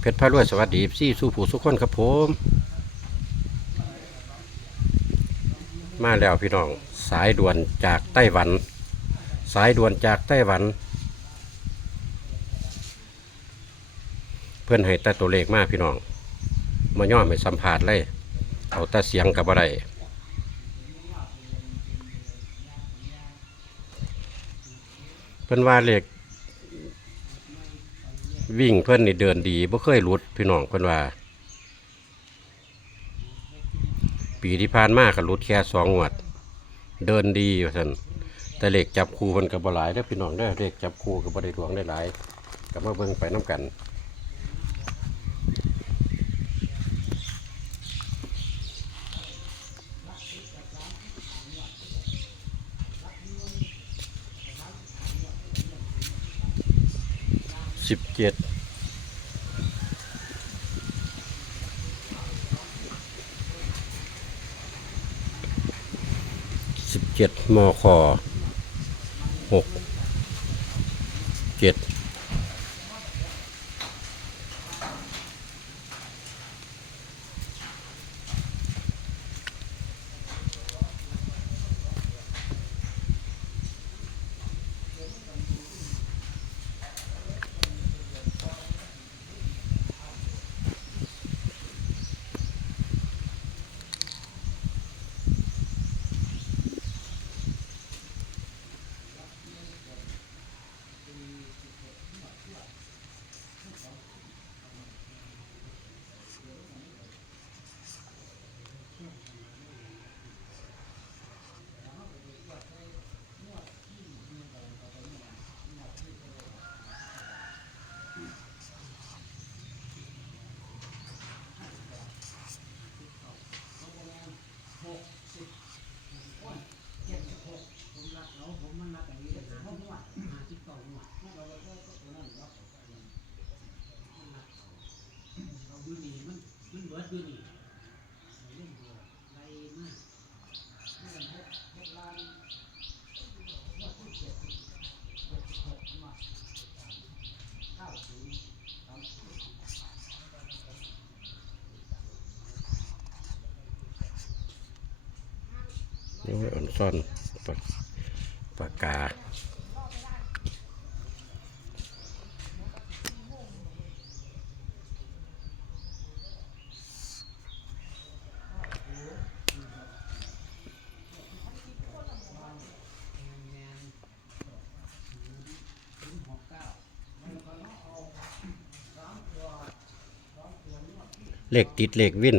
เพชรพารวยสวัสดีซี่สู้ผู้สุขคนครับผม มาแล้วพี่น้องสายด่วนจากไต้หวัน สายด่วนจากไต้หวัน เพื่อนให้แต่ตัวเลขมาพี่น้องมาย่อมให้สัมผัสเลยเอาแต่เสียงกับอะไรเพื่อนว่าเลข วิ่งเพื่อนนี่เดินดีบ่เคยหลุดพี่น้องเพื่อนว่า ปีที่ผ่านมาก็หลุดแค่สองงวด เดินดีว่าท่านแต่เหลขจับคู่มันก็บ่หลายเด้อพี่น้องเด้อเลขจับคู่ก็บ่ได้หลวงได้หลายก็มาเบิ่งไปน้ำกันสิบเจ็ด เจ็ดมคหกเจ็ด นี่อ่อนซ่อนปากปากกาเลขติดเลขวิ่น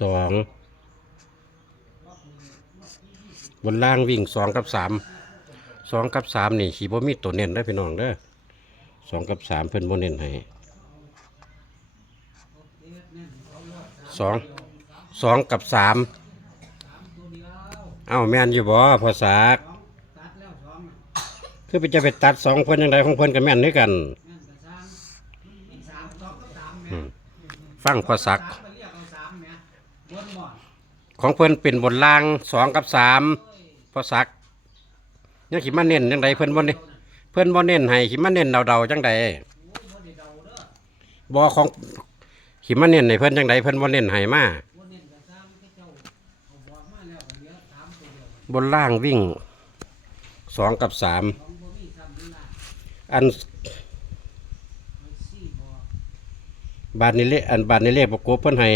สองบนล่างวิ่งสองกับสามสองกับสามนี่ขี่บ่มีตัวเน้นได้พี่น้องเด้อสองกับสามเพิ่นบ่เน้นให้สองสองกับสามเอ้าแม่นอยู่บ่พอสากคือไปจะไปตัดสองเพิ่นยังไงของเพิ่นกับแม่นด้วยกัน ฟังพอสัก ของเพิ่นเป็นบนล่างสองกับสามพอสักยังขิมาเน้นจังใดเพิ่นบ่นี่เพิ่นบ่เน้นให้ขิมาเน้นเดาๆจังใดบ่ของขิมาเน้นให้เพิ่นจังใดเพิ่นบ่เน้นให้มาบนล่างวิ่งสองกับสามอันบาทนี้เลขอันบาทนี้เลขประกบเพิ่นให้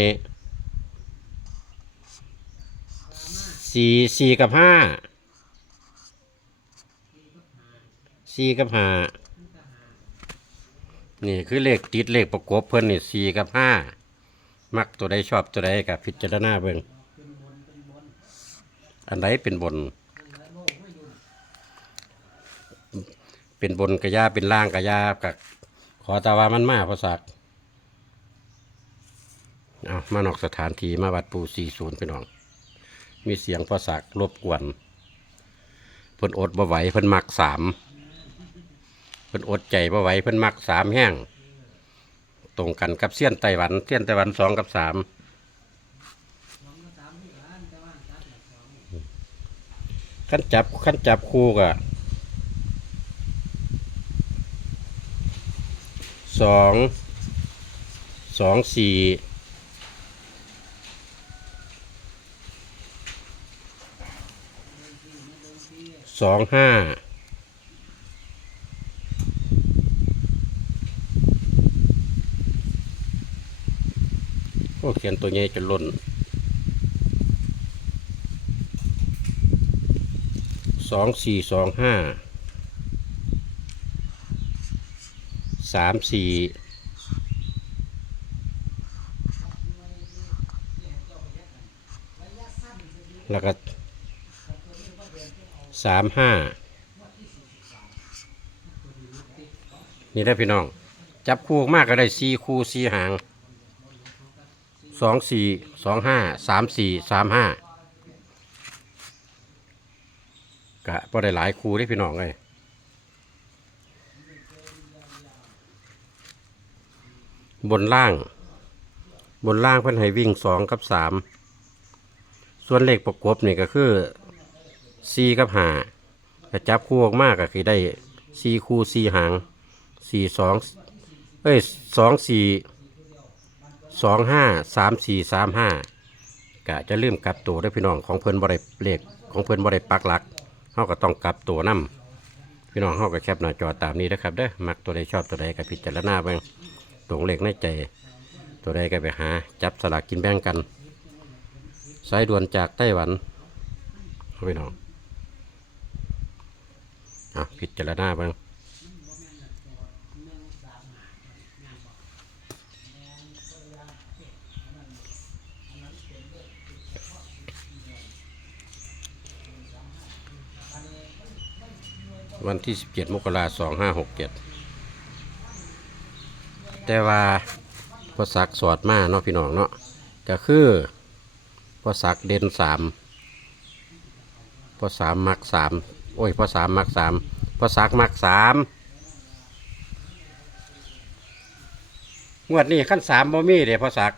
สี่สี่กับห้าสี่กับห้านี่คือเลขติดเลขประกบเพิ่นนี่สี่กับห้ามักตัวใดชอบตัวใดกับพิจารณาเบิ่งอันไหนเป็นบน เป็นบนกระยาเป็นล่างกระยากับขอตาวามันมาพอสักเอามานอกสถานที่มาวัดปูสี่ศูนย์พี่น้อง มีเสียงพอสักรบกวนเพิ่นอดบ่ไหวเพิ่นมักสามเพิ่นอดใจบ่ไหวเพิ่นมักสามแห้งตรงกันกับเสี้ยนไต้หวันเสี้ยนไต้หวันสองกับสามขั้นจับขั้นจับคู่กะสองสองสี่ สองห้าโอ้เขียนตัวใหญ่จนล้นสองสี่สองห้าสามสี่แล้วก็ สามห้านี่ได้พี่น้อง จับคู่มากก็ได้สี่คู่สี่หางสองสี่สองห้าสามสี่สามห้ากะพอได้หลายครูได้พี่น้องเลยบนล่าง บนล่างเพิ่นให้วิ่งสองกับสามส่วนเลขประกบนี่ก็คือ สี่กับห้าแต่จับคู่ออกมากก็คือได้สี่คู่สี่หางสี่สองเอ้ยสองสี่สองห้าสามสี่สามห้ากะจะลืมกลับตัวได้พี่น้องของเพิ่อนบริเลขของเพิ่อนบริปักหลักเขาก็ต้องกลับตัวนํพี่น้องเขาก็แคปหน้าจอตามนี้นะครับเด้อมักตัวใดชอบตัวใดก็พิจารณาบ้างตรงเลขในใจ ตัวใดก็ไปหา จับสลากกินแบ่งกันสายด่วนจากไต้หวันพี่น้อง อะพิจารณาเบ้างวันที่ 17 มกราคม2567แต่ว่าพอสักสอดมาเนาะพี่น้องเนาะก็คือพอสักเด่นสามพอสามมักสาม โอ้ยพอสามมักสามพอสักมักสามงวดนี้ขั้นสามบ่มีเด้พอสัก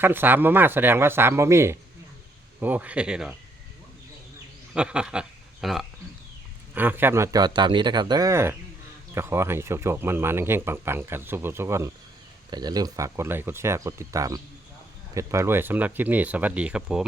ขั้นสามบ่มาแสดงว่าสามบ่มีโอ้ยเนาะเนาะอะแคบหน้าจอดตามนี้นะครับเด้อก็ขอให้โชคๆมันมาแห้งๆปังๆ กันสุขสุขคนก็อย่าลืมฝากกดไลค์กดแชร์กดติดตาม เพจพารวยสำหรับคลิปนี้สวัสดีครับผม